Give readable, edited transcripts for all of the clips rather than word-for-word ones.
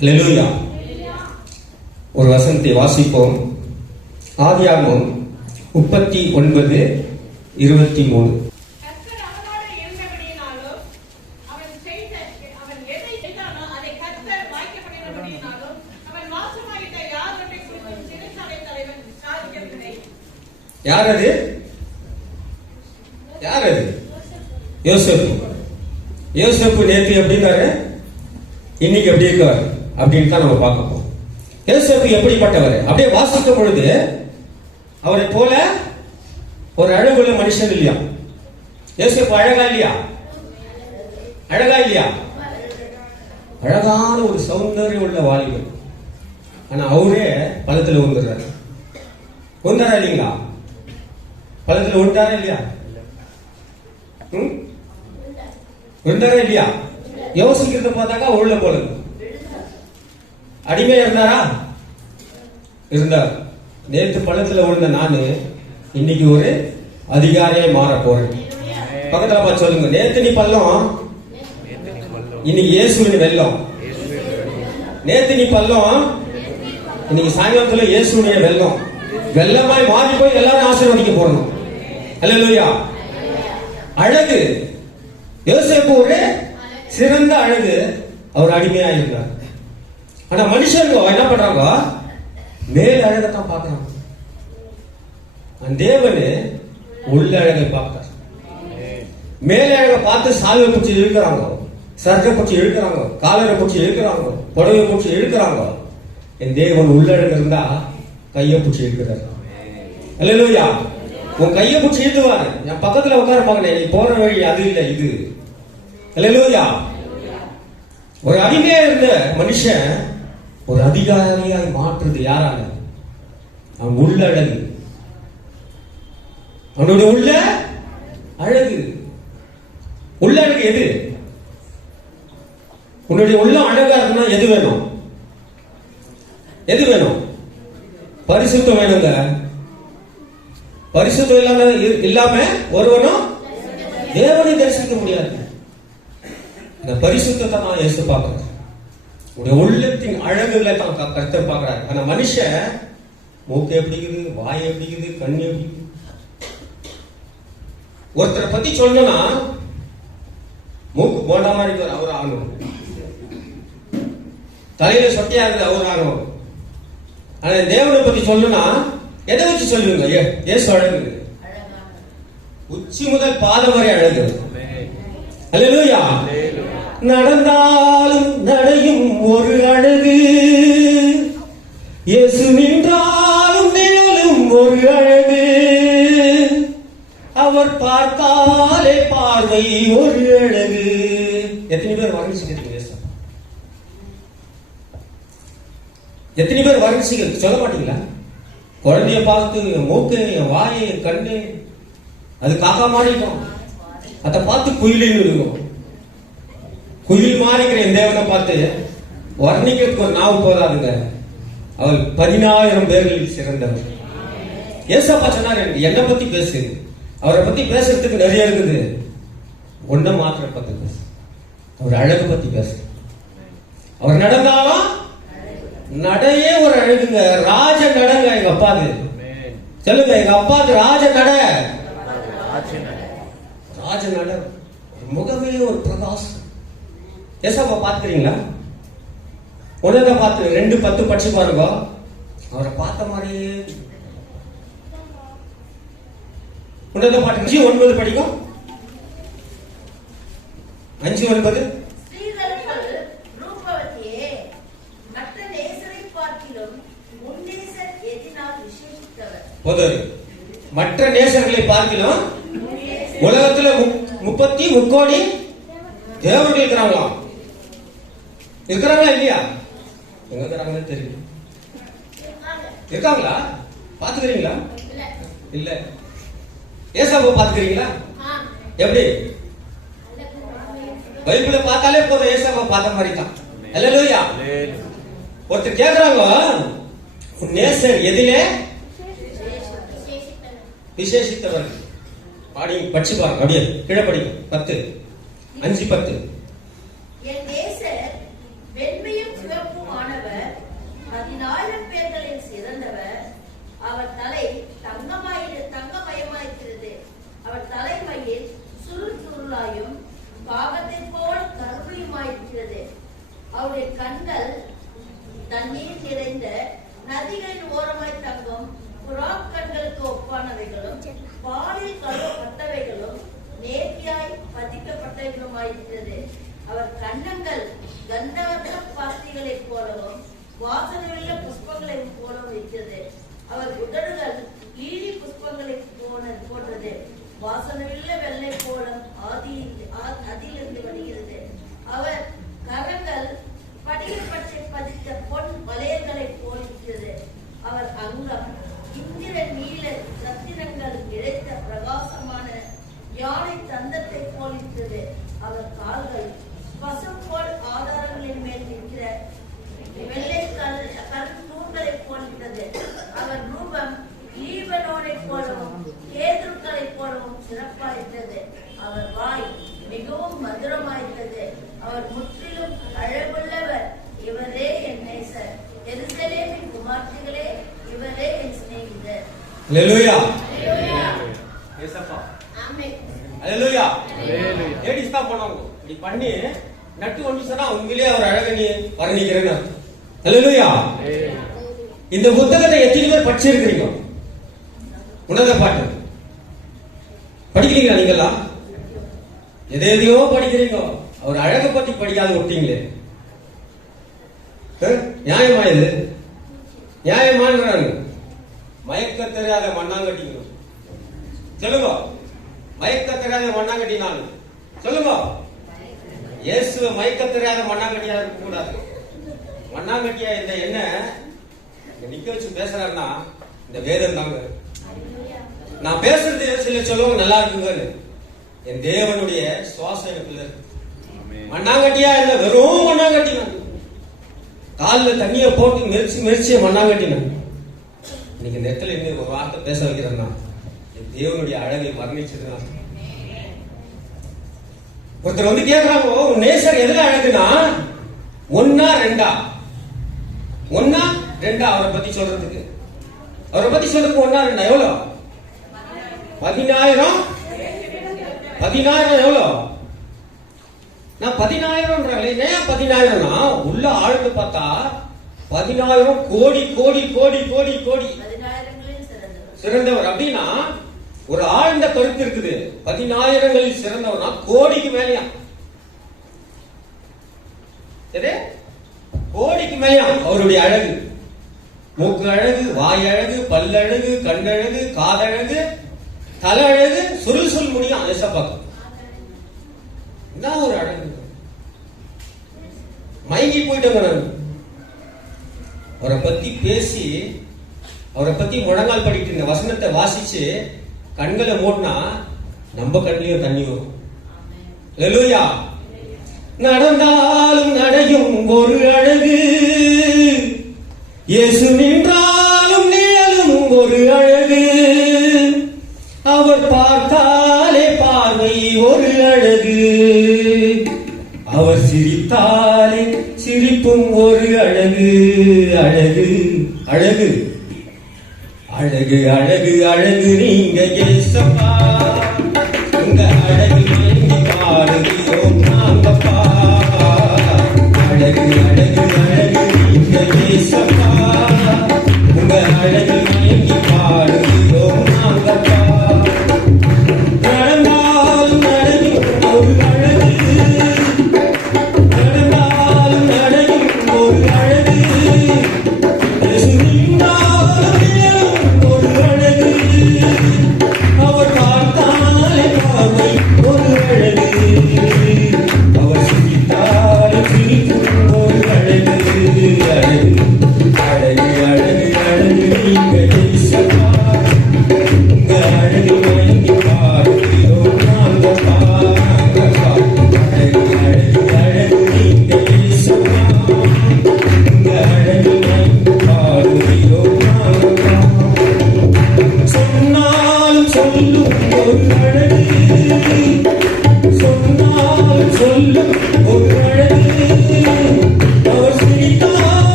அல்லேலூயா. ஒரு வசனத்தை வாசிப்போம். ஆதியாகமம் 39:23. யார் அது? யார் அது? யோசேப்பு. யோசேப்பு நேற்று எப்படி இருந்தாரு, இன்னைக்கு எப்படி இருக்காரு அப்படின்னு தான் நம்ம பார்க்க போறோம். யோசேப்பு எப்படிப்பட்டவர்? அப்படியே வாசிக்கும் பொழுது அவரை போல ஒரு அழகுள்ள மனுஷன் இல்லையா? யோசேப்பு அழகா இல்லையா? அழகா இல்லையா? அழகான ஒரு சௌந்தரியம் உள்ள வாலிபன். ஆனா அவரே பழத்துல உந்துறாரு. உண்டாரா இல்லைங்களா? பழத்துல உண்டாரா இல்லையா? உண்டாரா இல்லையா? யோசிக்கிறத பார்த்தாக்கா உள்ள போல. அடிமையா இருந்தாரா? இருந்தார். நேற்று பழத்துல விழுந்த நானு இன்னைக்கு ஒரு அதிகாரியை மாற போறேன். பக்கத்துல பார்த்து சொல்லுங்க, நேத்து நீ பள்ளம், இன்னைக்கு இயேசுவின் வெள்ளம். நேத்து நீ பள்ளம், இன்னைக்கு சாயங்காலத்துல இயேசுடைய வெள்ளம். வெள்ளமாய் மாறி போய் எல்லாரும் ஆசீர்வதிக்க போறோம். அல்லேலூயா. அழகு. யோசேப்பு ஒரு சிறந்த அழகு. அவர் அடிமையா இருந்தார். ஆனா மனுஷங்க என்ன பண்றாங்க? மேல் அழகத்தான் பார்க்கறாங்க. தேவனு உள்ள அழகை பார்க்கிறார். மேல் அழகை பார்த்து சால்வை பிடிச்சி இழுக்கிறாங்க, சர்க்கை பிடிச்சி இழுக்கிறாங்க, காலரை பிடிச்சி இழுக்கிறாங்க, புடவை பிடிச்சி இழுக்கிறாங்க. என் தேவன் உள்ளழகு இருந்தா கையை பிடிச்சி இழுக்கிறார். அல்லேலூயா. உன் கையை பிடிச்சி இழுத்துவாரு. என் பக்கத்துல உட்கார பாக்கல, நீ போற வழி அது இல்ல இது. அல்லேலூயா. ஒரு அடிமையா இருந்த மனுஷன் ஒரு அதிகாரியாய் மாற்றுது யாரால? அவன் உள்ள அழகு. அவனுடைய உள்ள அழகு. உள்ள அழகு எது? உன்னுடைய உள்ள அழகா இருக்குன்னா எது வேணும்? எது வேணும்? பரிசுத்தம் வேணுங்க. பரிசுத்தம் இல்லாம ஒருவனும் தேவனை தரிசிக்க முடியாது. இந்த பரிசுத்தத்தை நான் இயேசு பார்க்கிறேன். உடைய உள்ளத்தின் அழகுகளை தான் கர்த்தர் பார்க்கிறார். ஆனா மனுஷன் மூக்கு எப்படிக்குது, வாய் எப்படிக்குது, கண் எப்படிக்குது. ஒருத்தரை பத்தி சொல்லணும்னா மூக்கு போண்டா மாதிரி அவர் ஆகணும், தலையில சொட்டையா இருக்குது அவர் ஆகணும். ஆனா தேவனை பத்தி சொல்லணும்னா எதை வச்சு சொல்லுவீங்க? ஏசு அழகு. உச்சி முதல் பாதம் வரை அழகு. அல்லேலூயா. நடந்தாலும் நடையும் ஒரு அழகு, இயேசு நின்றாலும் நிழலும் ஒரு அழகு, அவர் பார்த்தாலே பார்வை ஒரு அழகு. எத்தனை பேர் வர்ணிச்சுக்கிறீங்க? எத்தனை பேர் வர்ணிச்சுக்க சொல்ல மாட்டீங்களா? குழந்தைய பார்த்து மூக்கு, வாயை, கண்ணு அது காக்கா மாறிக்கும். அதை பார்த்து குயிலின்னு இருக்கும். குயில் மாறிக்கிற இந்த தேவனை பார்த்து வர்ணிக்கிறதுக்கு ஒரு நாவு போதாதுங்க. அவர் 10,000 பேர்களில் சிறந்தவர். ஏசப்பா சொன்னார், என்னை பத்தி பேசு. அவரை பத்தி பேசுறதுக்கு நிறைய இருக்குது. ஒன்ன மாத்திர பத்தி பேசு. அவர் அழகு பத்தி பேசு. அவர் நடந்தாலும் நடையே ஒரு அழகுங்க. ராஜ நடங்க எங்க அப்பாது. சொல்லுங்க, எங்க அப்பாது ராஜ நட. ராஜ நட. முகமே ஒரு பிரகாசம். ஏசப்பா பாத்துக்கிறீங்களா? உடனே பார்த்து 2:10 படிச்சு பாருங்க. அவரை பார்த்த மாதிரியே. உடனே பாட்டு 5:9 படிக்கும். 5:9. மற்ற நேசர்களை பார்க்கிலும் உலகத்துல 33 கோடி தேவர்கள் இருக்கிறாங்களாம். இருக்கிறாங்களா இல்லையா? எங்க இருக்கிறாங்கன்னு தெரியும். இருக்காங்களா? பாத்துக்கிறீங்களா? இல்ல. ஏசாவை பாத்துக்கிறீங்களா? எப்படி? பைபிளை பார்த்தாலே போதும், ஏசாவை பார்த்த மாதிரி தான். அல்லேலூயா. ஒருத்தர் கேக்குறாங்க, நேசர் எதிலே விசேஷித்தவர்? பாடி படிச்சு பாருங்க. அப்படியே கீழே படிக்கும். 10, 5:10. என் நேசர் வெண்மையும் சிவப்பும் பதிக்கப்பட்டவைகளும் பாலில் கழுவப்பட்டவைகளும் நேர்த்தியாய் பதிக்கப்பட்டவைகளுமாயிருக்கிறது. அவர் கன்னங்கள் கந்தவர்ண பாத்திகளைப் போலவும் வாசனையுள்ள புஷ்பங்களைப் போலவும் இருக்கிறது. அவர் உதடுகள் லீலி புஷ்பங்களைப் போன்றது. வாசனையுள்ள வெள்ளை போலம் அதிலிருந்து வருகிறது. அவர் கரங்கள் படிக்கப்பட்டு பதித்த பொன் வளையங்களைப் போலிருக்கிறது. அவர் அங்கம் இந்திர நீல ரத்தினங்கள் இழைத்த பிரகாசமான யானை தந்தத்தை போலிருக்கிறது. அவர் கால்கள் பசும்போல் ஆதாரங்களின் மேல் நிற்கிற வெள்ளை கல் தூண்களை போலிருக்கிறது. அவர் ரூபம் லீபனோனை போலவும் கேதுருக்களை போலவும் சிறப்பாயிருக்கிறது. அவர் வாய் மிகவும் மதுரமாயிருக்கிறது. அவர் முற்றிலும் அழகுள்ளவர். இவரே என் நேசர். எருசலேமின் குமார்த்திகளே, இவரே என் சிநேகிதர். அல்லேலூயா. ஏசப்பா. ஆமென். அல்லேலூயா. லேடிஸ் தான் பண்ணுவாங்க. இப்படி பண்ணி நட்டு ஒன்று சொன்னா உண்மையிலேயே அவர் அழகை நீ வர்ணிக்கிறேன்னு. அல்லேலூயா. இந்த புத்தகத்தை எத்தனை பேர் படிச்சிருக்கிறீங்க? உணர்ந்த பாட்டு படிக்கிறீங்களா? நீங்களா எதையோ படிக்கிறீங்க, அவர் அழகை பத்தி படிக்காத விட்டீங்களே. நியாயமா? இது நியாயமான்றாங்க. மயக்க தெரியாத மண்ணாங்கட்டிங்க சொல்லுங்க. மயக்க தெரியாத மண்ணாங்கட்டினாங்க சொல்லுங்க. இயேசுவை மயக்க தெரியாத மண்ணாங்கட்டியா இருக்க கூடாது. மண்ணாங்கட்டியா இந்த என்ன நிக்க வச்சு பேசுறாருன்னா இந்த வேதம் தாங்க. நான் பேசுறது சில சொல்லுவாங்க நல்லா இருக்குங்க. என் தேவனுடைய சுவாசம் எனக்குள்ள இருக்கு. மண்ணாங்கட்டியா இல்ல, வெறும் மண்ணாங்கட்டினாங்க. காலில் தண்ணிய போட்டு மெரிச்சு மண்ணாங்கட்டினாங்க. இன்னைக்கு இந்த இடத்துல இன்னும் ஒரு வார்த்தை பேச வைக்கிறேன்னா என் தேவனுடைய அழகை வர்ணிச்சதுனா. ஒருத்தர் வந்து கேட்கிறாங்க, உன் நேசர் எதுல அழகுனா ஒன்னா ரெண்டா? ஒன்னா ரெண்டா? அவரை பத்தி சொல்றதுக்கு ஒன்னா ரெண்டா? எவ்வளவு? 10,000. 10,000 எவ்வளவு? நான் 10,000 ஏன் 10,000னா உள்ள ஆழ்ந்து பார்த்தா 10,000 கோடி கோடி கோடி கோடி கோடி சிறந்தவர். அப்படின்னா ஒரு ஆழ்ந்த கருத்து இருக்குது. 10,000களில் சிறந்தவர்னா கோடிக்கு மேலையா? சரி, கோடிக்கு மேலையா அவருடைய அழகு. மூக்கு அழகு, வாய் அழகு, பல்லழகு, கண்ணழகு, காதழகு, தலை அழகு, சொல் முடியும். ஏசப்பாக்கு என்ன ஒரு அழகு! மயங்கி போயிட்டோங்க. நான் அவரை பத்தி பேசி, அவரை பத்தி முழங்கால் படிக்கிட்டு இருந்த வசனத்தை வாசிச்சு கண்களை மூடினா நம்ம கண்ணிலையும் தண்ணி வரும். அல்லேலூயா. நடந்தாலும் நடையும் ஒரு அழகு, இயேசு நின்றாலும் நிழலும் ஒரு அழகு, அவர் பார்த்தாலே பார்வை ஒரு அழகு, அவர் சிரித்தாலே சிரிப்பும் ஒரு அழகு. அழகு அழகு அழகு அழகு அழகு நீங்க ஏசப்பா. உங்க அழகு வேண்டி பாடுகிறோம் நாங்கப்பா. அழகு அழகு அழகு நீங்க ஏசப்பா. உங்க அழகு வேண்டி பாடுகிறோம் நாங்கப்பா. நடந்தாலும் நடையும் ஒரு அழகு, நடந்தாலும் நடையும் ஒரு அழகு, அவர் பார்த்தாலே பார்வை ஒரு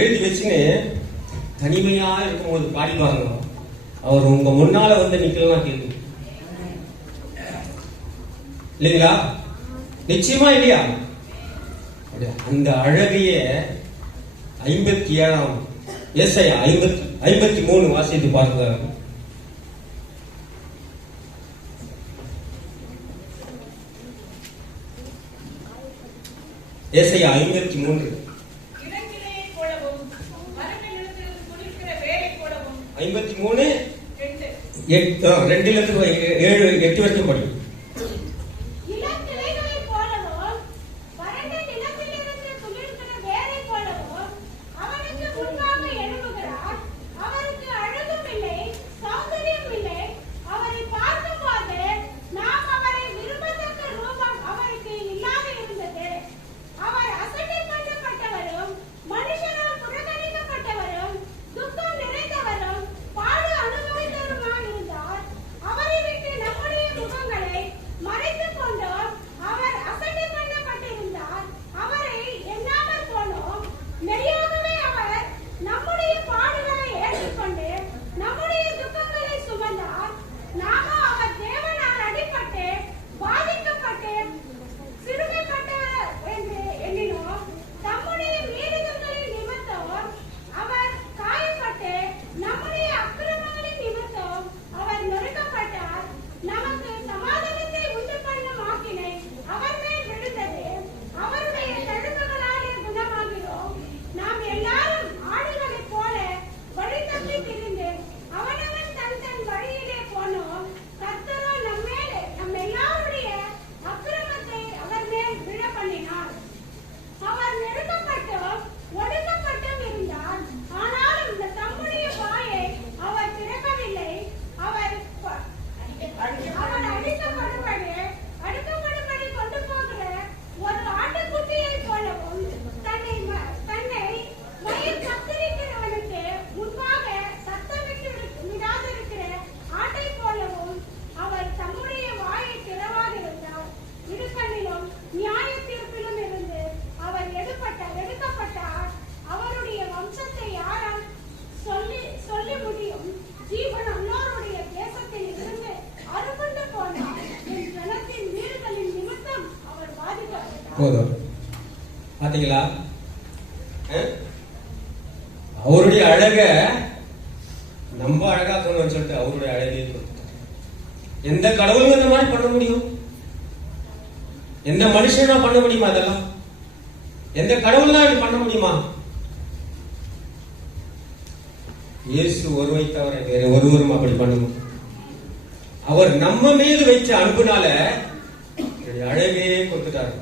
எழுதி வச்சுன்னு தனிமையா இருக்கும்போது பாடி பாருங்க. அவர் உங்க முன்னால வந்து நிக்கலாம் கேள்வி இல்லைங்களா? நிச்சயமா இல்லையா? அந்த அழகைய 57 ஏசாயா 53 வாசித்து பாருங்க. ஏசாயா 53 53 2 வரைக்கும் படிக்கும். போதும். பாத்தீங்களா? அவருடைய அழக நம்ம அழகாக்கணும்னு சொல்லிட்டு அவருடைய அழகையே கொடுத்தார். எந்த கடவுளும் இந்த மாதிரி பண்ண முடியும்? எந்த மனுஷனா பண்ண முடியுமா? அதெல்லாம் எந்த கடவுள் தான் இப்படி பண்ண முடியுமா? இயேசு ஒருவை தவிர வேற ஒருவரும் அப்படி பண்ணணும். அவர் நம்ம மீது வைச்ச அன்புனால அழகே கொடுத்துட்டாரு.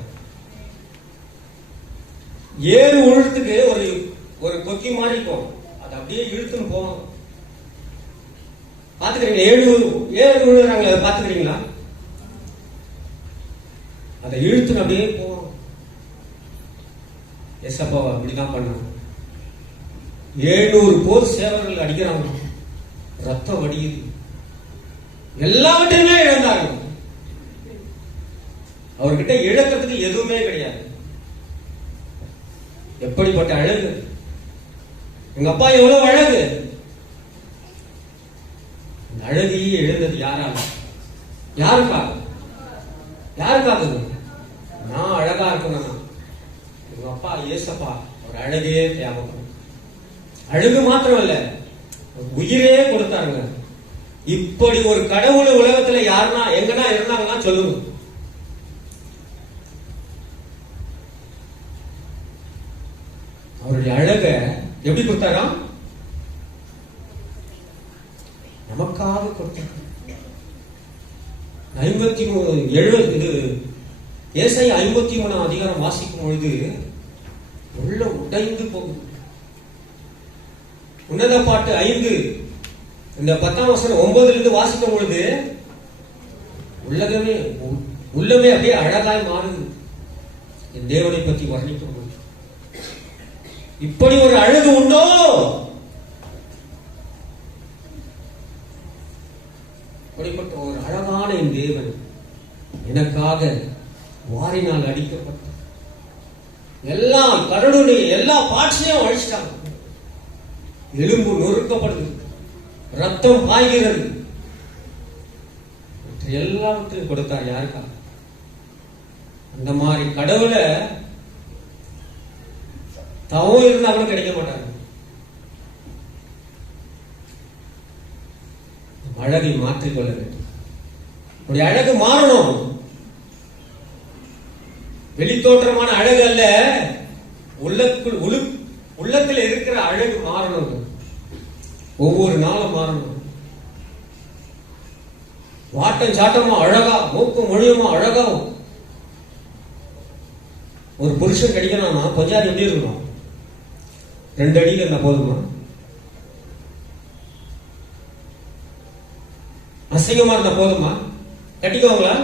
7 உழுத்துக்கு ஒரு கொக்கி மாதிரி இருக்கும், அது அப்படியே இழுத்துன்னு போவோம். பாத்துக்கிறீங்களா? 7 விழுறாங்களே, அதை பாத்துக்கிறீங்களா? அதை இழுத்துன்னு அப்படியே போவோம். எஸ்அப்பாவை அப்படிதான் பண்ணாங்க. 700 போர் சேவர்கள் அடிக்கிறாங்க, ரத்தம் வடியுது, எல்லாவற்றையுமே இழந்தாங்க. அவர்கிட்ட இழக்கிறதுக்கு எதுவுமே கிடையாது. எப்படிப்பட்ட அழகு! எங்க அப்பா எவ்வளவு அழகு! இந்த அழகையே எழுந்தது யாரால? யாருக்காக? யாருக்காக? நான் அழகா இருக்கணும். எங்க அப்பா ஏசப்பா ஒரு அழகே தியாகம், அழகு மாத்திரமல்ல உயிரே கொடுத்தாருங்க. இப்படி ஒரு கடவுள் உலகத்துல யாருன்னா எங்கன்னா இருந்தாங்கன்னா சொல்லுங்க. அவருடைய அழக எப்படி கொடுத்தாராம்? நமக்காக கொடுத்தார். 53 அதிகாரம் வாசிக்கும் பொழுது உள்ள உடைந்து போகும். உன்னத பாட்டு 5 இந்த 10ஆம் வசனம் 9 இருந்து வாசிக்கும் பொழுது உள்ளமே அப்படியே அழகாய் மாறுது. என் தேவனை பற்றி வர்ணிக்கும் பொழுது இப்படி ஒரு அழகு உண்டோ? அப்படிப்பட்ட ஒரு அழகான என் தேவன் எனக்காக வாரினால் அடிக்கப்பட்ட எல்லா கடவுளுடைய எல்லா பாட்சியும் அழிச்சிட்டாங்க. எலும்பு நொறுக்கப்படுது, ரத்தம் பாய்கிறது. எல்லாவற்றையும் கொடுத்தார் யாருக்கா? அந்த மாதிரி கடவுளை தவம் இருந்தாலும் கிடைக்க மாட்டாங்க. அழகை மாற்றிக்கொள்ள வேண்டும். உடைய அழகு மாறணும். வெளித்தோற்றமான அழகு அல்ல, உள்ளத்தில் இருக்கிற அழகு மாறணும். ஒவ்வொரு நாளும் மாறணும். வாட்டம் சாட்டமா அழகா, மூக்கும் மொழியுமா அழகா ஒரு புருஷன் கிடைக்கணும்னா கொஞ்சம் எப்படி இருக்கணும்? 2 அடியில் என்ன போதுமா? அசிங்கமா இருந்தா போதுமா? கட்டிக்குவாங்களா?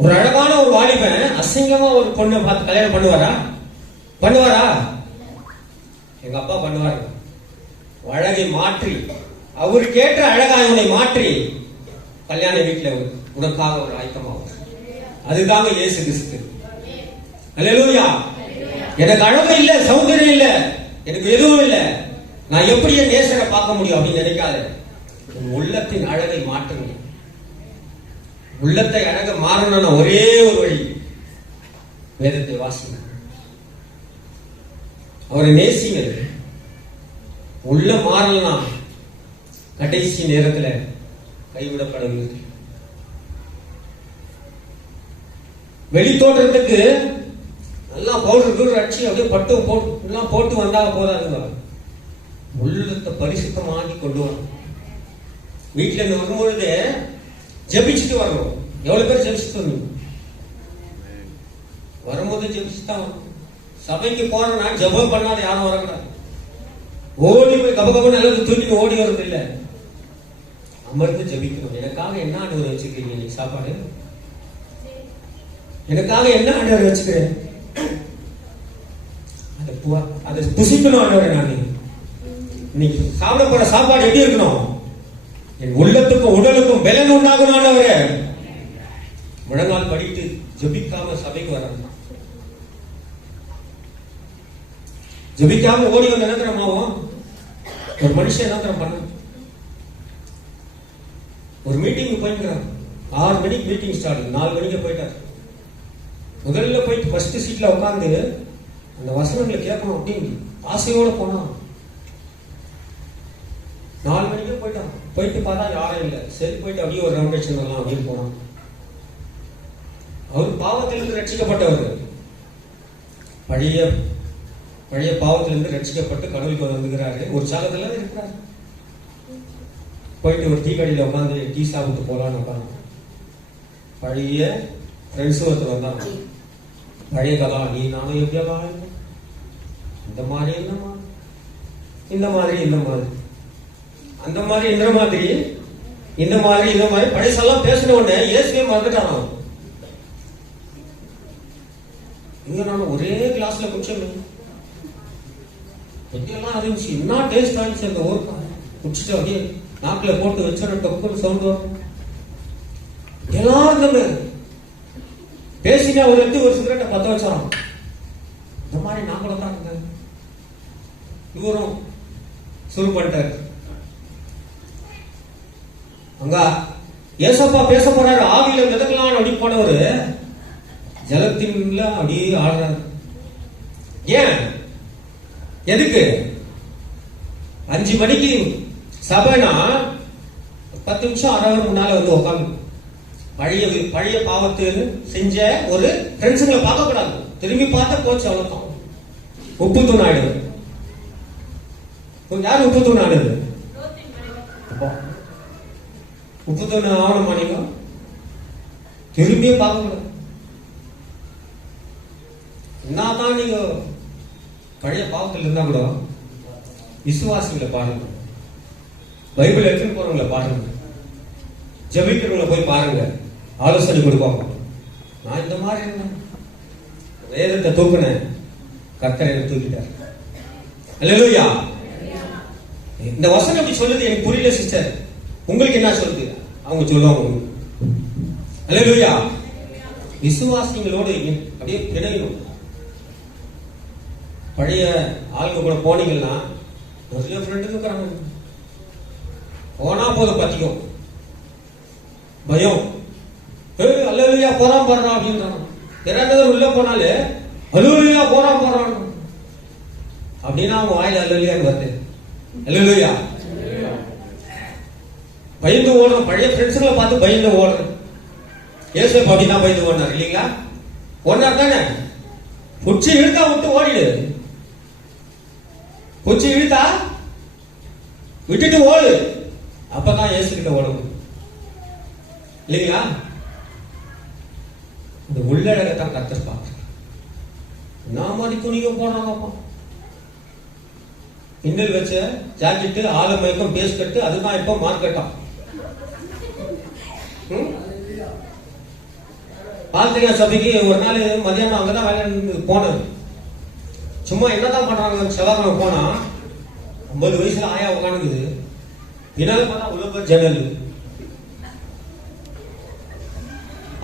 ஒரு அழகான ஒரு வாலிபன் அசிங்கமா ஒரு பொண்ணை பார்த்து கல்யாணம் பண்ணுவாரா? எங்க அப்பா பண்ணுவாரு. அழகை மாற்றி, அவருக்கு ஏற்ற அழகாய் உன்னை மாற்றி கல்யாண வீட்டுல உனக்காக ஒரு ஆயத்தமாகும். அதுக்காக இயேசு கிறிஸ்து. அல்லேலூயா. எனக்கு அழகு இல்ல, சௌந்தரியம் இல்ல, எனக்கு எதுவும் இல்ல, நான் எப்படி என் நேசரை பார்க்க முடியும் அப்படின்னு நினைக்காத. உள்ளத்தின் அழகை மாற்றுங்க. உள்ளத்தை அழக மாறணும்னா ஒரே ஒரு வழி, வேதத்தை வாசிங்க, அவரை நேசிங்க. உள்ள மாறலாம், கடைசி நேரத்தில் கைவிடப்படுகிறது. வெளி தோற்றத்துக்கு நல்லா பவுடர் அடிச்சு அப்படியே பட்டு போட்டு வந்தா போதாதுங்க. உள்ளத்தை பரிசுத்தமாக்கி கொண்டு வரணும். வீட்டுல இருந்து வரும்பொழுது ஜெபிச்சுட்டு வரணும். எவ்வளவு பேர் ஜெபிச்சுட்டு வரணும்? வரும்போது ஜெபிச்சுதான் வரணும். சபைக்கு போறேன்னா ஜெபம் பண்ணாத யாரும் வரக்கூடாது. ஓடி போய் கபகபன்னு நல்லது தூக்கிட்டு ஓடி வர்றது இல்லை, அமர்ந்து ஜெபிக்கணும். எனக்காக என்ன ஆண்டவர் வச்சுக்கிறீங்க இன்னைக்கு சாப்பாடு? எனக்காக என்ன ஆண்டவர் வச்சுக்கிறேன்? அதை புசிக்கணும் ஆண்டவர். நான் இன்னைக்கு சாப்பிட போற சாப்பாடு எப்படி இருக்கணும்? என் உள்ளத்துக்கும் உடலுக்கும் பலன் உண்டாகணும் ஆண்டவரே. முழங்கால் படிட்டு ஜெபிக்காம சபைக்கு வரணும். ஜெபிக்காம ஓடி வந்து நினைக்கிறமாவும் ஒரு மனுஷன் என்ன பண்ண? ஒரு மீட்டிங் போயிருக்கிறார். 6 மணிக்கு மீட்டிங் ஸ்டார்ட், 4 மணிக்கு போயிட்டார். முதல்ல போயிட்டு ஃபர்ஸ்ட் சீட்ல உட்காந்து அந்த வசனங்களை கேட்கணும் அப்படின்னு ஆசையோட போனான். 4 மணிக்கே போயிட்டான். போயிட்டு பார்த்தா யாரும் இல்லை. சரி போயிட்டு அப்படியே ஒரு ரவுண்ட் அடிச்சு வரலாம் அப்படின்னு போனான். அவர் பாவத்திலிருந்து ரட்சிக்கப்பட்டவர். பழைய பாவத்திலிருந்து ரட்சிக்கப்பட்டு கடவுளுக்கு வந்துக்கிறாரு. ஒரு சாலத்துல இருக்கிறாரு. போயிட்டு ஒரு டீ கடையில் உட்காந்து டீ சாப்பிட்டு போலான்னு உட்காந்து பழைய ஃப்ரெண்ட்ஸும் ஒருத்தர் வந்தாங்க. பழைய கலா, நீ நானும் எப்படியா கலா, இந்த மாதிரி இந்த மாதிரி இந்த மாதிரி இந்த மாதிரி அந்த மாதிரி இந்த மாதிரி இந்த மாதிரி இந்த மாதிரி பழையசெல்லாம் பேசின உடனே இயேசுவே மறந்துட்டான். இங்க நான் ஒரே கிளாஸ்ல குடிச்சேன். எல்லாம் இருந்துச்சு, என்ன டேஸ்ட் ஆயிடுச்சு. அந்த ஊருக்கு குடிச்சிட்டு அப்படியே நாக்கில போட்டு வச்சோட டொக்குன்னு சவுண்ட் வரும். எல்லாரும் பேசினா ஒரு எடுத்து ஒரு சிகரெட்டை பத்த வச்சாராம். இந்த மாதிரி நாங்களும் தான் இருந்தேன். இவரும் சுரு பண்ணிட்டாரு. அங்க ஏசப்பா பேச போறாரு. ஆவியில மிதக்கலாம் அப்படி போனவரு ஜலத்தின்ல அப்படியே ஆடுறாரு. ஏன்? எதுக்கு? 5 மணிக்கு சபைனா 10 நிமிஷம் அரை முன்னால வந்து உட்காந்து பழைய பாவத்து செஞ்ச ஒரு ஃப்ரெண்ட்ஸுங்களை பார்க்க கூடாது. திரும்பி பார்த்தா கோச்சு அவ்வளவுதான். உப்பு தூண் ஆயிடுது. யாரு உப்பு தூண் ஆடுது? உப்பு தூண் ஆகணும் நீங்க திரும்பியே பார்க்க கூடாது. என்னதான் நீங்க பழைய பாவத்தில் இருந்தா கூட விசுவாசிகளை பாருங்க, பைபிள் எடுத்துன்னு போறவங்களை பாருங்க, ஜெபிக்கிறவங்களை போய் பாருங்க, ஆலோசனை கொடுப்பாங்க. நான் இந்த மாதிரி இருந்தேன், வேதத்தை தூக்குனேன், கர்த்தரை தூக்கிட்டார். அல்லேலூயா. இந்த வசனம் எப்படி சொல்லுது எனக்கு புரியல சிஸ்டர், உங்களுக்கு என்ன சொல்லுது? அவங்க சொல்லுவாங்க. அல்லேலூயா. விசுவாசிகளோடு அப்படியே பிணையணும். பழைய ஆளுங்க கூட போனீங்கன்னா நிறைய ஃப்ரெண்டுங்க இருக்கிறாங்க. போனா போதும் பத்திக்கும் பயம். அல்லேலூயா போறான் போறான் அப்படின்றான். யாராவது உள்ள போனாலே அல்லேலூயா போறான் போறான் அப்படின்னா அவங்க வாயில அல்லேலூயான்னு வருது. அல்லேலூயா பயந்து ஓடுறோம். பழைய ஃப்ரெண்ட்ஸுங்களை பார்த்து பயந்து ஓடுறோம். ஏசப் அப்படிதான் பயந்து ஓடினார் இல்லைங்களா? ஓடினார் தானே? புடிச்சு இழுத்தா விட்டு ஓடிடு. புடிச்சு இழுத்தா விட்டுட்டு ஓடு. அப்பதான் ஏசு கிட்ட ஓடணும் இல்லைங்களா? இந்த உள்ளடகத்தான் கர்த்தர் பார்க்க. நான் மாதிரி துணியும் போடுறாங்கப்பா. பின்னல் வச்ச ஜாக்கெட்டு, ஆள மயக்கம், பேஸ் கட்டு, அதுதான் இப்ப மார்க்கெட்டாம். பால்திரியா சபைக்கு ஒரு நாள் மதியானம் அங்கதான் வேலை போனேன். சும்மா என்னதான் பண்றாங்க செவ்வாய்க்கிழமை போனா 50 வயசுல ஆயா உட்காந்துக்குது. பின்னால பார்த்தா உலக ஜன்னல்.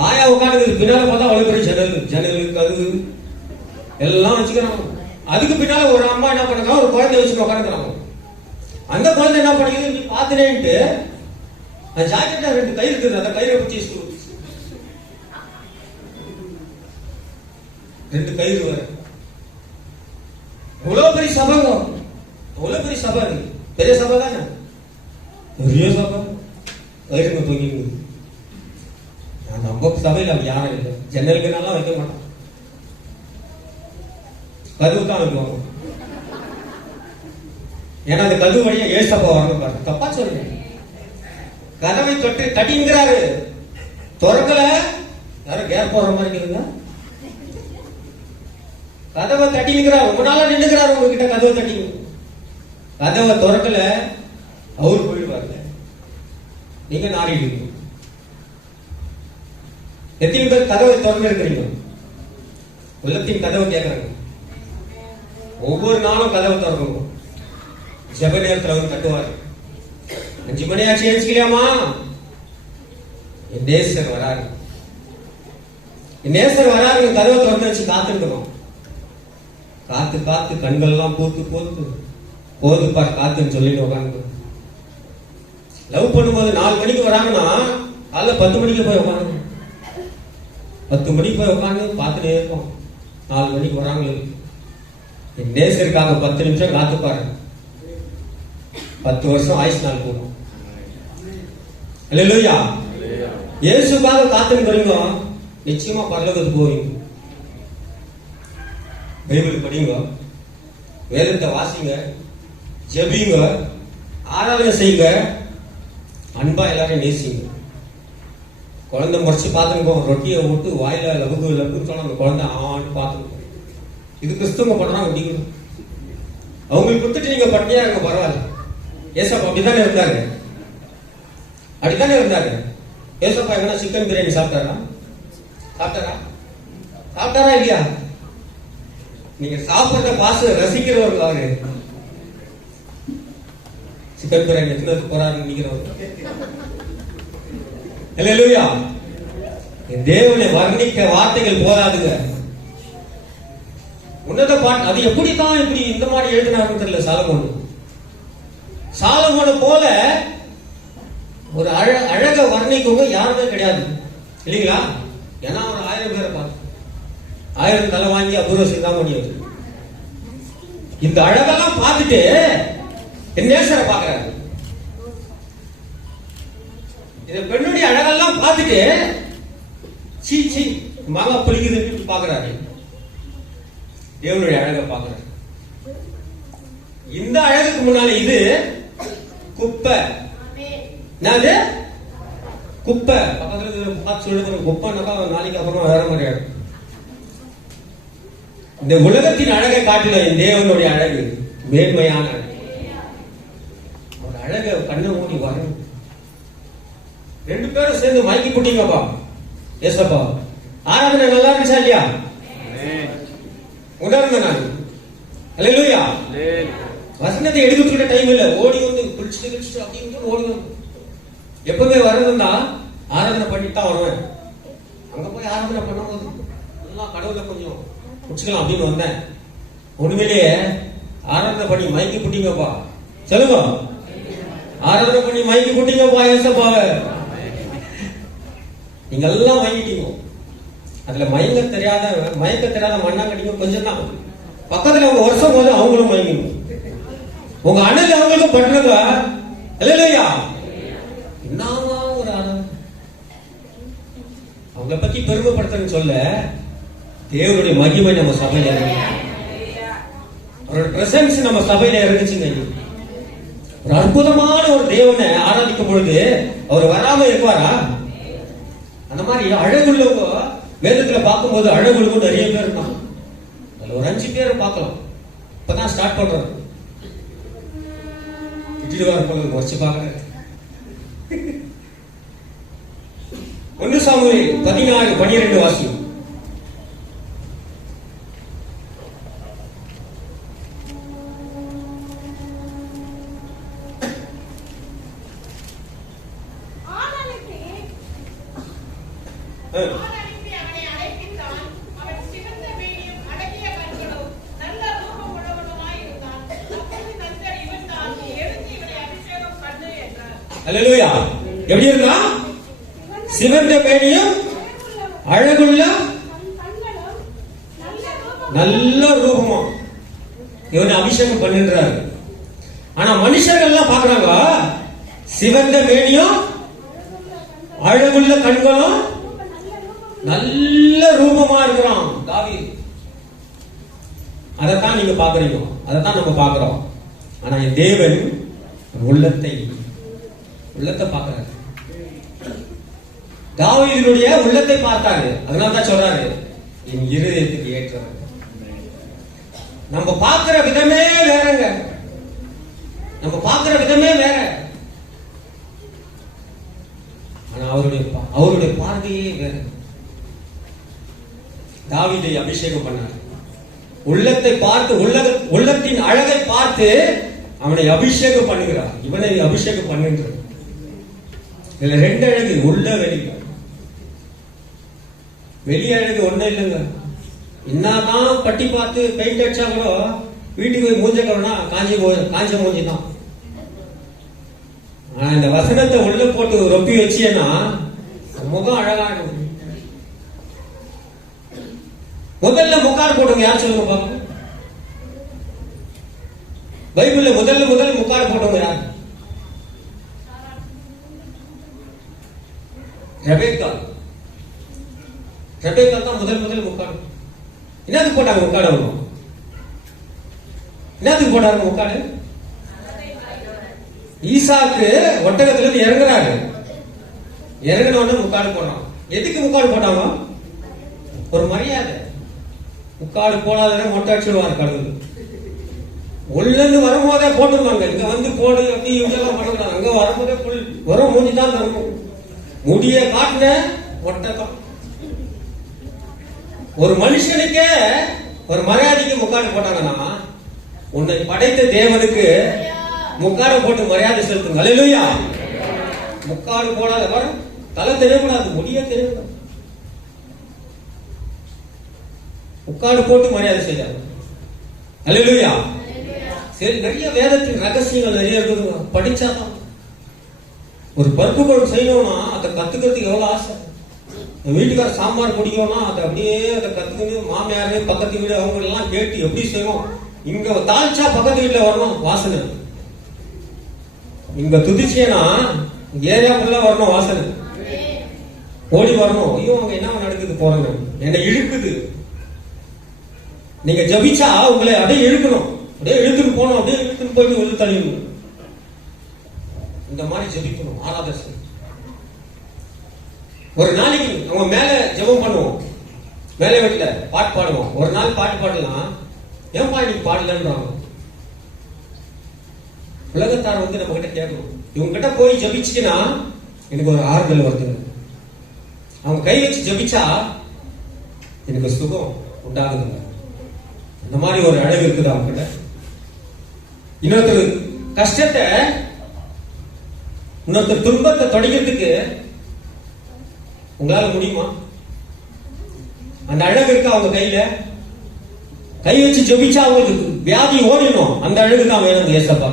ஆயா உட்காந்துக்குது. பின்னால பார்த்தா அவ்வளவு பெரிய ஜன்னல் கதவு எல்லாம் வச்சுக்கிறாங்க. அதுக்கு பின்னால ஒரு அம்மா என்ன பண்ணாங்க, ஒரு குழந்தை வச்சு உட்காந்துக்கிறாங்க. அந்த குழந்தை என்ன பண்ணிக்குது, நீ பாத்துனேன்ட்டு அந்த ஜாக்கெட்ல 2 கயிறு இருக்குது. அந்த கயிறை பிடிச்சி 2 கயிறு வர. எவ்வளவு பெரிய சபை, எவ்வளவு பெரிய சபை. பெரிய சபை தானே, பெரிய சபை. கயிறுங்க தொங்கிங்க. நம்ம சபையில் அப்படி யாரும் இல்லை. ஜன்னலுக்கு நல்லா வைக்க மாட்டோம், கதவு தான் வைக்குவாங்க. ஏன்னா அந்த கதவு வழியா ஏசப்பா வரணும் பாருங்க. தப்பா சொல்லுங்க. கதவை தொட்டு தட்டிங்கிறாரு, திறக்கல. யாரும் கேப் போடுற மாதிரி இருக்குங்க. கதவை தட்டிங்கிறார். ரொம்ப நாளா நின்றுக்கிறாரு உங்ககிட்ட. கதவை தட்டி கதவை திறக்கல, அவரு போயிடுவாரு. நீங்க நாடிடுவீங்க. எத்தனை பேர் கதவை திறந்து இருக்கிறீங்க? உள்ளத்தின் கதவை கேட்கறாங்க. ஒவ்வொரு நாளும் கதவை திறக்கணும். ஜெப நேரத்தில் வந்து தட்டுவார். 5 மணி ஆச்சு, எழுச்சிக்கலாமா? என் நேசர் வராரு, என் நேசர் வராரு. கதவை திறந்து வச்சு காத்துக்கணும். காத்து காத்து கண்கள்லாம் பூத்து போத்து போது பார் காத்துன்னு சொல்லிட்டு உட்காந்து. லவ் பண்ணும்போது 4 மணிக்கு வராங்கன்னா காலைல 10 மணிக்கு போய் உட்காந்து, 10 மணிக்கு போய் உட்காந்து பார்த்துட்டே இருப்போம். 4 மணிக்கு வராங்க. என் நேசருக்காக 10 நிமிஷம் காத்துப்பாரு. 10 வருஷம் ஆயுஷ் நாள் போகும். அல்லேலூயா. இயேசுக்காக காத்துன்னு வரீங்க, நிச்சயமா பரலோகத்துக்கு போவீங்க. பைபிள் படிங்க, வேதத்தை வாசிங்க, ஜெபிங்க, ஆராதனை செய்யுங்க, அன்பா எல்லாரையும் நேசிங்க. குழந்தை முறைச்சு பார்த்துருக்கோ, ரொட்டியை விட்டு வாயில லகுன்னு சொன்னா அந்த குழந்தை ஆண்டு பார்த்துருக்கோம். இது கிறிஸ்துவங்க பண்றாங்க. நீங்க அவங்களுக்கு கொடுத்துட்டு நீங்க பட்டினியா இருக்க பரவாயில்ல. ஏசப்பா அப்படித்தானே இருந்தாரு, அப்படித்தானே இருந்தாரு. ஏசப்பா எங்கன்னா சிக்கன் பிரியாணி சாப்பிட்டாரா? சாப்பிட்டாரா இல்லையா? நீங்க சாப்பிடுற பாச ரசிக்கிறவர்கள் அவரு. சிக்கன் பிரியாணி எத்தனை போறாரு நினைக்கிறவங்க. அல்லேலூயா. தேவனை வர்ணிக்க வார்த்தைகள் போதாதுங்க. உன்னத பாட்டு அது எப்படித்தான் இப்படி இந்த மாதிரி எழுதினாருன்னு தெரியல. சாலமோனை போல ஒரு அழக வர்ணிக்கவங்க யாருமே கிடையாது இல்லைங்களா? ஏன்னா ஒரு 1000 பேரை பார்த்து 1000 தலை வாங்கி அபூர்வ தான் பண்ணியது. இந்த அழகெல்லாம் பார்த்துட்டு என் நேசரை பார்க்கிறாரு. இந்த பெண்ணுடைய அழகெல்லாம் பார்த்துட்டு சீ சீ மகா புளிக்குதுன்னு பார்க்கிறாரு. தேவனுடைய அழகை பார்க்கிறாரு. இந்த அழகுக்கு முன்னால இது குப்பை. என்னது குப்பை? பக்கத்துல பார்த்து சொல்லுங்க. குப்பைனாக்கா நாளைக்கு அப்புறமா வேற மாதிரி ஆகும். இந்த உலகத்தின் அழகை காட்டில என் தேவனுடைய அழகு மேன்மையான அழகு. ஒரு அழகை கண்ணை மூடி வரும். 2 பேரும் சேர்ந்து மயக்கி போட்டீங்கப்பா. ஏசப்பா ஆராதனை நல்லா இருந்துச்சா இல்லையா? உணர்ந்த நான். அல்லேலூயா. வசனத்தை எடுத்துக்கிட்ட டைம் இல்ல. ஓடி வந்து குளிச்சுட்டு அப்படின்னு ஓடி வந்து எப்பவுமே வர்றதுன்னா ஆராதனை பண்ணிட்டு தான் வருவேன். அங்க போய் ஆராதனை பண்ணும்போது எல்லாம் கடவுளை கொஞ்சம் முடிச்சுக்கலாம் அப்படின்னு வந்தேன். உண்மையிலேயே ஆராதனை பண்ணி மயக்கி புட்டிங்கப்பா. சொல்லுங்க, ஆராதனை பண்ணி மயக்கி புட்டிங்கப்பா ஏசப்பாவை. நீங்க எல்லாம் மயங்கிட்டீங்க. அதுல மயக்க தெரியாத மண்ணாங்கட்டிங்க கொஞ்சம் தான். பக்கத்துல அவங்க வருஷம் போது அவங்களும் மயங்கணும். உங்க அண்ணன் அவங்களுக்கும் பட்டுருங்க இல்லையா? என்னவா ஒரு ஆராதனை. அவங்களை பத்தி பெருமைப்படுத்துறேன்னு சொல்ல, தேவனுடைய மகிமை நம்ம சபையில இறங்குச்சு. அவரோட பிரசன்ஸ் நம்ம சபையில இறங்குச்சுங்க. ஒரு அற்புதமான ஒரு தேவனை ஆராதிக்கும் பொழுது அவர் வராம இருப்பாரா? அந்த மாதிரி அழகுள்ளவங்க வேதத்துல பார்க்கும்போது அழகுள்ளவங்க நிறைய பேர் இருக்காங்க. அதுல ஒரு 5 பேரை பார்க்கலாம். இப்பதான் ஸ்டார்ட் பண்றோம். வச்சு பாக்குறேன். 1 சாமுவேல் 16:12 வாசியும். அல்லேலூயா. எப்படி இருக்கா? சிவந்த மேனியும் அழகுள்ள நல்ல ரூபமா இவனை அபிஷேகம் பண்ணுறாரு. ஆனா மனுஷர்கள் எல்லாம் பாக்குறாங்க, சிவந்த மேனியும் அழகுள்ள கண்களும் நல்ல ரூபமா இருக்கிறான் தாவீது. அதைத்தான் நீங்க பாக்குறீங்க, அதைத்தான் நம்ம பாக்குறோம். ஆனா என் தேவன் உள்ளத்தை பார்க்கிறாரு. தாவீதுடைய உள்ளத்தை பார்த்தாரு. அதனாலதான் சொல்றாரு, என் இருதயத்துக்கு ஏற்றவர். நம்ம பார்க்கிற விதமே வேறங்க. நம்ம பார்க்கிற விதமே வேற. ஆனா அவருடைய பார்வையே வேற. தாவீதை அபிஷேகம் பண்ணார். உள்ளத்தை பார்த்து, உள்ளத்தின் அழகை பார்த்து அவனை அபிஷேகம் பண்ணுகிறார். இவனை அபிஷேகம் பண்ணுகிறார். இதுல 2 அழகு, உள்ள வெளி அழகு ஒண்ணு இல்லைங்க. என்னதான் பட்டி பார்த்து பெயிண்ட் அடிச்சா கூட வீட்டுக்கு போய் மூஞ்ச கவனா காஞ்ச மூஞ்சி தான். ஆனா இந்த வசனத்தை உள்ள போட்டு ரொப்பி வச்சியன்னா முகம் அழகாகும். முதல்ல முக்காடு போடுங்க. யார் சொல்லுங்க பாருங்க. பைபிள்ல முதல் முக்காடு போட்டவங்க யார்? ரெபேக்கா தான் முதல் முக்காடு. என்னதுக்கு போட்டாங்க முக்காடு? என்னதுக்கு போட்டாங்க முக்காடு? ஈசாக்கு ஒட்டகத்துல இருந்து இறங்குறாரு. இறங்கின உடனே முக்காடு போடுறான். எதுக்கு முக்காடு போட்டாங்க? ஒரு மரியாதை. முக்காடு போடாத மொட்டை அடிச்சுடுவார் கடவுள். உள்ள இருந்து வரும்போதே போட்டுருவாங்க. இங்க வந்து போடு அப்படி இவங்கெல்லாம் பண்ணக்கூடாது. அங்க வரும்போதே புல் வரும் மூஞ்சி தான் தரணும். முடிய காட்டின ஒட்டகம். ஒரு மனுஷனுக்கே ஒரு மரியாதைக்கு முக்காடு போட்டாங்கன்னா, உன்னை படைத்த தேவனுக்கு முக்காடு போட்டு மரியாதை செலுத்துங்க. அல்லேலூயா. முக்காடு போடாத வர தலை தெரியக்கூடாது, முடிய தெரியக்கூடாது. முக்காடு போட்டு மரியாதை செய்யாது. அல்லேலூயா. சரி, நிறைய வேதத்தின் ரகசியங்கள் நிறைய இருக்குது. படிச்சாதான். ஒரு பருப்பு குழம்பு செய்யணும்னா அதை கத்துக்கிறதுக்கு எவ்வளவு ஆசை. வீட்டுக்கார சாம்பார் பிடிக்கும்னா அதை அப்படியே அதை கத்துக்கிட்டு மாமியாரு பக்கத்து வீடு அவங்க எல்லாம் கேட்டு எப்படி செய்வோம். இங்க தாழ்ச்சா பக்கத்து வீட்டுல வரணும் வாசனை. இங்க துதிச்சேனா ஏரியாக்குள்ள வரணும் வாசனை. ஓடி வரணும். ஐயோ அங்க என்ன நடக்குது போறாங்க, என்ன இழுக்குது. நீங்க ஜபிச்சா உங்களை அப்படியே இழுக்கணும். அப்படியே இழுத்துட்டு போகணும். அப்படியே இழுத்துட்டு போயிட்டு உள்ள தள்ளிடணும். இந்த மாதிரி ஜபிக்கணும். ஆராதனை ஒரு நாளைக்கு அவங்க மேல ஜெபம் பண்ணுவோம். மேலே வீட்டுல பாட்டு பாடுவோம். ஒரு நாள் பாட்டு பாடலாம். ஏன்பா நீ பாடலன்றாங்க. உலகத்தார் வந்து நம்ம கிட்ட கேட்கணும். இவங்க கிட்ட போய் ஜபிச்சுன்னா எனக்கு ஒரு ஆறுதல் வருதுங்க. அவங்க கை வச்சு ஜபிச்சா எனக்கு சுகம் உண்டாகுதுங்க. இந்த மாதிரி ஒரு அழகு இருக்குது அவங்க கிட்ட. இன்னொருத்தர் கஷ்டத்தை, இன்னொருத்தர் துன்பத்தை தொடங்கிறதுக்கு உங்களால முடியுமா? அந்த அழகு இருக்கா அவங்க கையில? கை வச்சு ஜெபிச்சா அவங்களுக்கு வியாதி ஓடிடும். அந்த அழகு தான் வேணும் ஏசப்பா.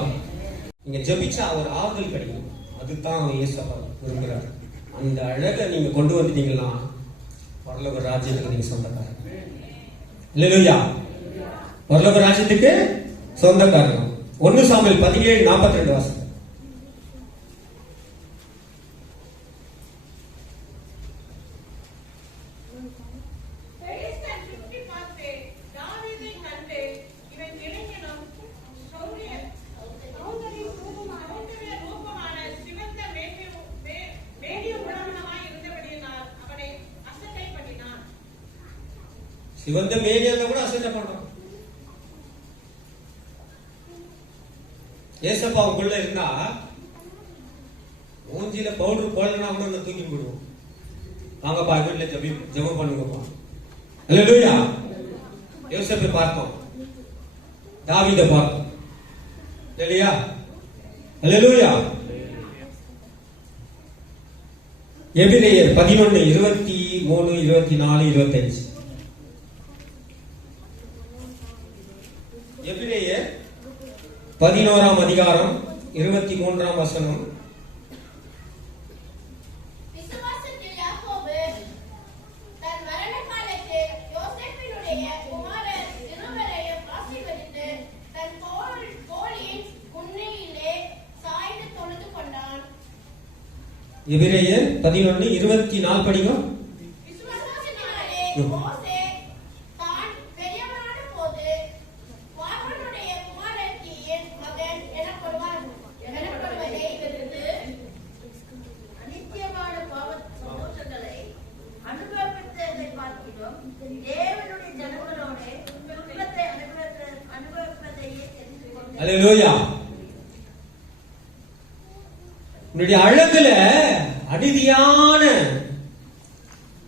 நீங்க ஜெபிச்சா அவர் ஆறுதல் கிடைக்கும். அதுதான் ஏசப்பா விரும்புகிறார். அந்த அழகை நீங்க கொண்டு வந்துட்டீங்கன்னா பரலோக ராஜ்யத்துக்கு நீங்க சொந்தக்காரங்க. அல்லேலூயா. பரலோக ராஜ்யத்துக்கு சொந்தக்காரங்க. 1 சாமுவேல் 17:42 வாசம். சிவந்த மேனியால கூட அசட்டை பண்றான். ஏசப்பா உள்ள இருந்தா மூஞ்சில பவுடர் போடலன்னா கூட ஒண்ணு தூக்கி போடுவோம். வாங்கப்பா வீட்டுல ஜெபம் பண்ணுங்கப்பா. அல்லேலூயா. யோசேப்பை பார்த்தோம், தாவீதை பார்த்தோம். இல்லையா? அல்லேலூயா. எபிரேயர் 11:23, 24, 25. எபிரேயர் 11ஆம் அதிகாரம் 23ஆம் வசனம். விசுவாசத்தில் யாக்கோபு தன் மரண காலத்தில் யோசேப்பினுடைய குமாரர் இருவரையும் ஆசீர்வதித்து தன் தோளின் முன்னிலே சாய்ந்து தொழுது கொண்டான். எபிரேயர் 11:24 படிக்கும். விசுவாசத்தினாலே மோசே தான் பெரியவனான போது பார்வோனுடைய குமாரத்தியின் மகன் எனப்படுவதை எதிர்த்து அநித்தியமான பாவ சந்தோஷங்களை அனுபவித்ததை பார்க்கிறோம். தேவனுடைய ஜனங்களோட துன்பத்தை அனுபவிப்பதையே தெரிந்து கொண்டு அல்லேலூயா. உன்னுடைய அழகுல அநீதியான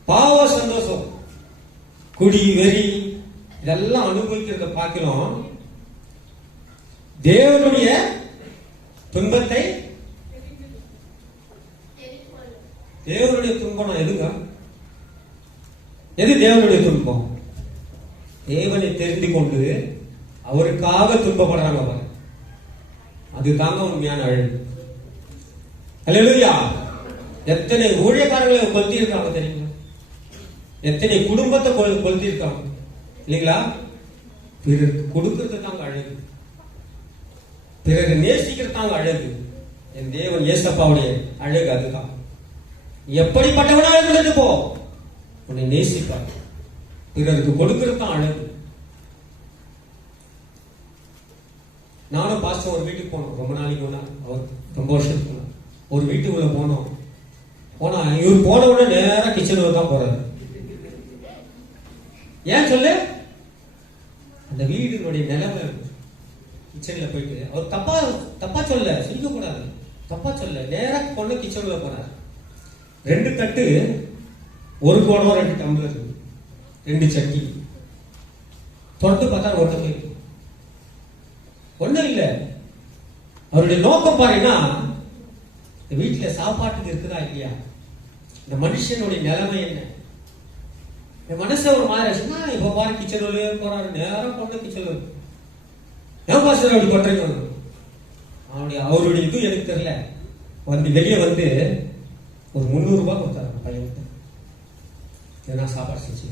பாவ சந்தோஷம், குடி வெறி இதெல்லாம் அனுபவிக்கிறத பார்க்கிறோம். தேவனுடைய துன்பத்தை, தேவனுடைய துன்பம் எதுங்க? எது தேவனுடைய துன்பம்? தேவனை தெரிந்து கொண்டு அவருக்காக துன்பப்படுறாங்க அவர். அதுதாங்க உண்மையான அழகு. அல்லேலூயா. எத்தனை ஊழியக்காரர்களை கொளுத்தி இருக்காங்க தெரியுமா? எத்தனை குடும்பத்தை கொளுத்தி இருக்காங்க இல்லைங்களா? பிறருக்கு கொடுக்கிறது தாங்க அழகு, பிறகு நேசிக்கிறது தாங்க அழகு. என் தேவன் ஏசப்பாவுடைய அழகு அதுதான். எப்படிப்பட்டவனா இருந்தது போ, உன்னை நேசிப்பார். பிறருக்கு கொடுக்கிறது தான் அழகு. நானும் பாஸ்டர் ஒரு வீட்டுக்கு போனோம். ரொம்ப நாளைக்கு முன்னா, அவர் ரொம்ப வருஷத்துக்கு முன்னா ஒரு வீட்டுக்குள்ள போனோம். போனா இவர் போன உடனே நேரா கிச்சனுக்கு தான் போறாரு. ஏன் சொல்லு? அந்த வீடுனுடைய நிலைமை கிச்சன்ல போயிட்டு அவர் தப்பா சொல்ல, சொல்லிக்க கூடாது, தப்பா சொல்ல, நேரா கொண்டு கிச்சனுக்குள்ள போறாரு. 2 தட்டு, 1 குடம், 2 டம்ளர், 2 சட்டி. தொடர்ந்து பார்த்தா ஒண்ணும் இல்ல. அவருடைய நோக்கம் பாருன்னா, இந்த வீட்டுல சாப்பாட்டுக்கு இருக்குதா இல்லையா? இந்த மனுஷனுடைய நிலைமை என்ன? இந்த மனசை ஒரு மாதிரி ஆச்சுன்னா, இப்ப பாரு கிச்சன் போறாரு, நேரம் கொண்டு கிச்சன். ஏன் பாஸ்டர் அப்படி பண்றீங்க? அவருடைய இது எனக்கு தெரியல. வந்து வெளியே வந்து ஒரு 300 ரூபாய் கொடுத்தாரு பையனுக்கு. ஏன்னா சாப்பாடு செஞ்சு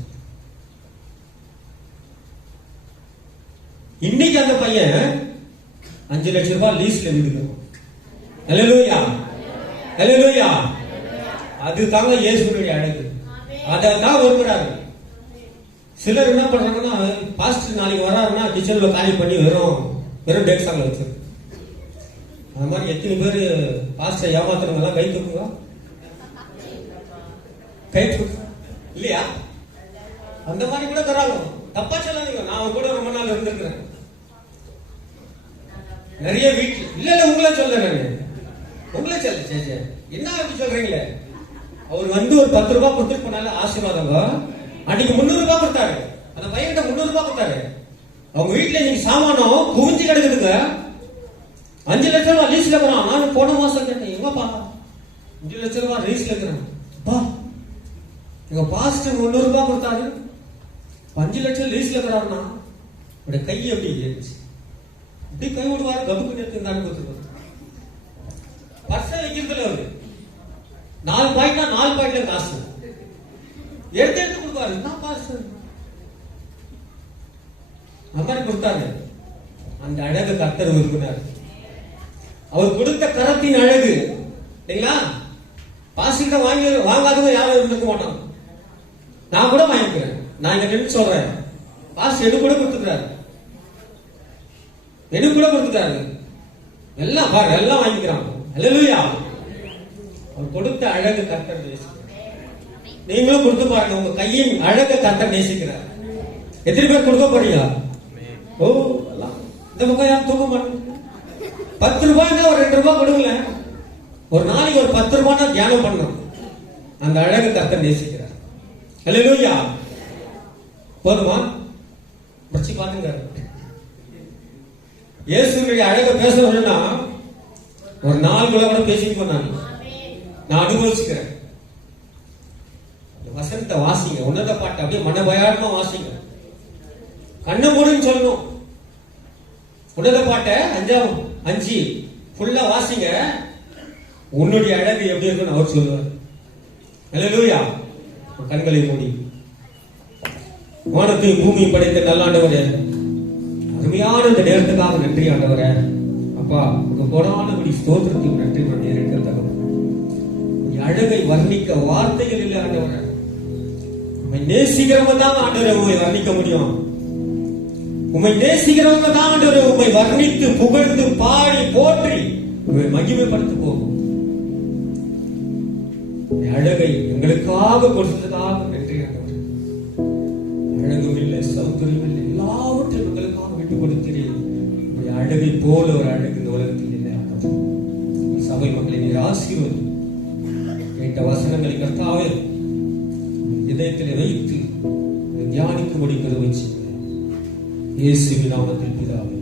இன்னைக்கு அந்த பையன் 5 லட்சம் ரூபாய் லீஸ்ல வீடு. அல்லேலூயா. அல்லேலூயா. அது தாங்க இயேசுவுடைய அழகு. அதான் விரும்புறாரு. சிலர் என்ன பண்றாங்கன்னா, பாஸ்டர் நாளைக்கு வராருன்னா கிச்சன்ல காலி பண்ணி வெறும் டேக்ஸாங்க வச்சு. அது மாதிரி எத்தனை பேர் பாஸ்டர் ஏமாத்துறவங்க எல்லாம் கை தூக்குங்க, கை தூக்கு இல்லையா? அந்த மாதிரி கூட தராங்க. தப்பா சொல்லாதீங்க. நான் கூட ரொம்ப நாள் இருந்திருக்கிறேன் நிறைய வீட்டுல. இல்ல உங்களே சொல்றேன், உங்களே சொல்ல. என்ன அப்படி சொல்றீங்களே? அவர் வந்து ஒரு 10 ரூபாய் கொடுத்துட்டு போனால ஆசீர்வாதம். அன்னைக்கு 300 ரூபாய் கொடுத்தாரு. அந்த பையன்கிட்ட 300 ரூபாய் கொடுத்தாரு. அவங்க வீட்டுல நீங்க சாமானம் குவிஞ்சு கிடக்குதுங்க. 5 லட்சம் ரூபாய் லீஸ்ல இருக்கிறான். நான் போன மாசம் கேட்டேன், எங்கப்பா 5 லட்சம் ரூபாய் லீஸ்ல இருக்கிறேன். எங்க பாஸ்டர் 300 ரூபாய் கொடுத்தாரு, 5 லட்சம் லீஸ்ல இருக்கிறாருன்னா உடைய கை எப்படி ஏறிச்சு, இப்படி கை விடுவாரு, கபுக்கு நேரத்துக்கு தானே கொடுத்துருவாரு. பர்ச வைக்கிறதுல அவரு 4 பாயிண்ட்னா 4 பாயிண்ட்ல காசு எடுத்து எடுத்து கொடுப்பாரு. என்ன காசு அந்த மாதிரி கொடுத்தாரு. அந்த அழகு கர்த்தர் விரும்பினார். அவர் கொடுத்த கரத்தின் அழகு இல்லைங்களா? பாசிட்ட வாங்காதவங்க யாரும் இருந்துக்க மாட்டாங்க. நான் கூட வாங்கிக்கிறேன். நான் இங்க நின்று சொல்றேன், பாஸ் எடு கூட கொடுத்துக்கிறாரு, எடு கூட கொடுத்துட்டாரு. எல்லாம் பாரு, எல்லாம் வாங்கிக்கிறாங்க. அல்லேலூயா. அவர் கொடுத்த அழகு கர்த்தர் நேசிக்கிறார். நீங்களும் கொடுத்து பாருங்க, உங்க கையின் அழகு கர்த்தர் நேசிக்கிறார். எத்தனை பேர் கொடுக்க போறீங்க? ஓ, இந்த பக்கம் யாரும் தூக்க மாட்டேங்க. 10 ரூபாய்னா ஒரு 2 ரூபாய் கொடுக்கல. ஒரு நாளைக்கு ஒரு 10 ரூபாய்னா தியானம் பண்ணணும். அந்த அழகு கர்த்தர் நேசிக்கிறார். அல்லேலூயா. போதுமா? படிச்சு பாருங்க. இயேசுடைய அழக பேசணும்னா ஒரு 4 கூட பேசிட்டு போனாங்க. நான் அனுபவிச்சுக்கிறேன். வசனத்தை வாசிங்க, உன்னத பாட்டு அப்படியே மனபயாரமா வாசிங்க. கண்ணு மூடுன்னு சொல்லணும். உன்னத பாட்டை 5 ஃபுல்லா வாசிங்க. உன்னுடைய அழகு எப்படி இருக்குன்னு அவர் சொல்லுவார். அல்லேலூயா. கண்களை மூடி. வானத்தையும் பூமியை படைத்த நல்லாண்டவரே, அருமையான இந்த நேரத்துக்காக நன்றி ஆண்டவரே. அப்பா, உங்க கொடானபடி ஸ்தோத்திரத்துக்கு நன்றி நேரிட்ட அழகை வர்ணிக்க வார்த்தைகள் இல்லை ஆண்டவரே. உண்மை நேசிக்கிறவங்க தான் ஆண்டவரை உண்மை வர்ணிக்க முடியும். உண்மை நேசிக்கிறவங்க தான் ஆண்டவரை உண்மை வர்ணித்து புகழ்ந்து பாடி போற்றி உண்மை மகிமைப்படுத்த போகும். அழகை எங்களுக்காக கொடுத்ததுக்காக நன்றி ஆண்டவரே. அழகும் இல்லை, சௌந்தரியம் இல்லை, எல்லாவற்றையும் எங்களுக்காக விட்டு கொடுக்கிறேன். அழகை போல ஒரு அழகு இந்த உலகத்தில் இல்லை. சபை மக்களை நீர் ஆசீர்வதி. கேட்ட வசனங்களை கர்த்தாவே இதயத்தில் வைத்து தியானிக்கும்படி கருவை செய்யுங்கள். இயேசுவின் நாமத்தில் பிதாவே.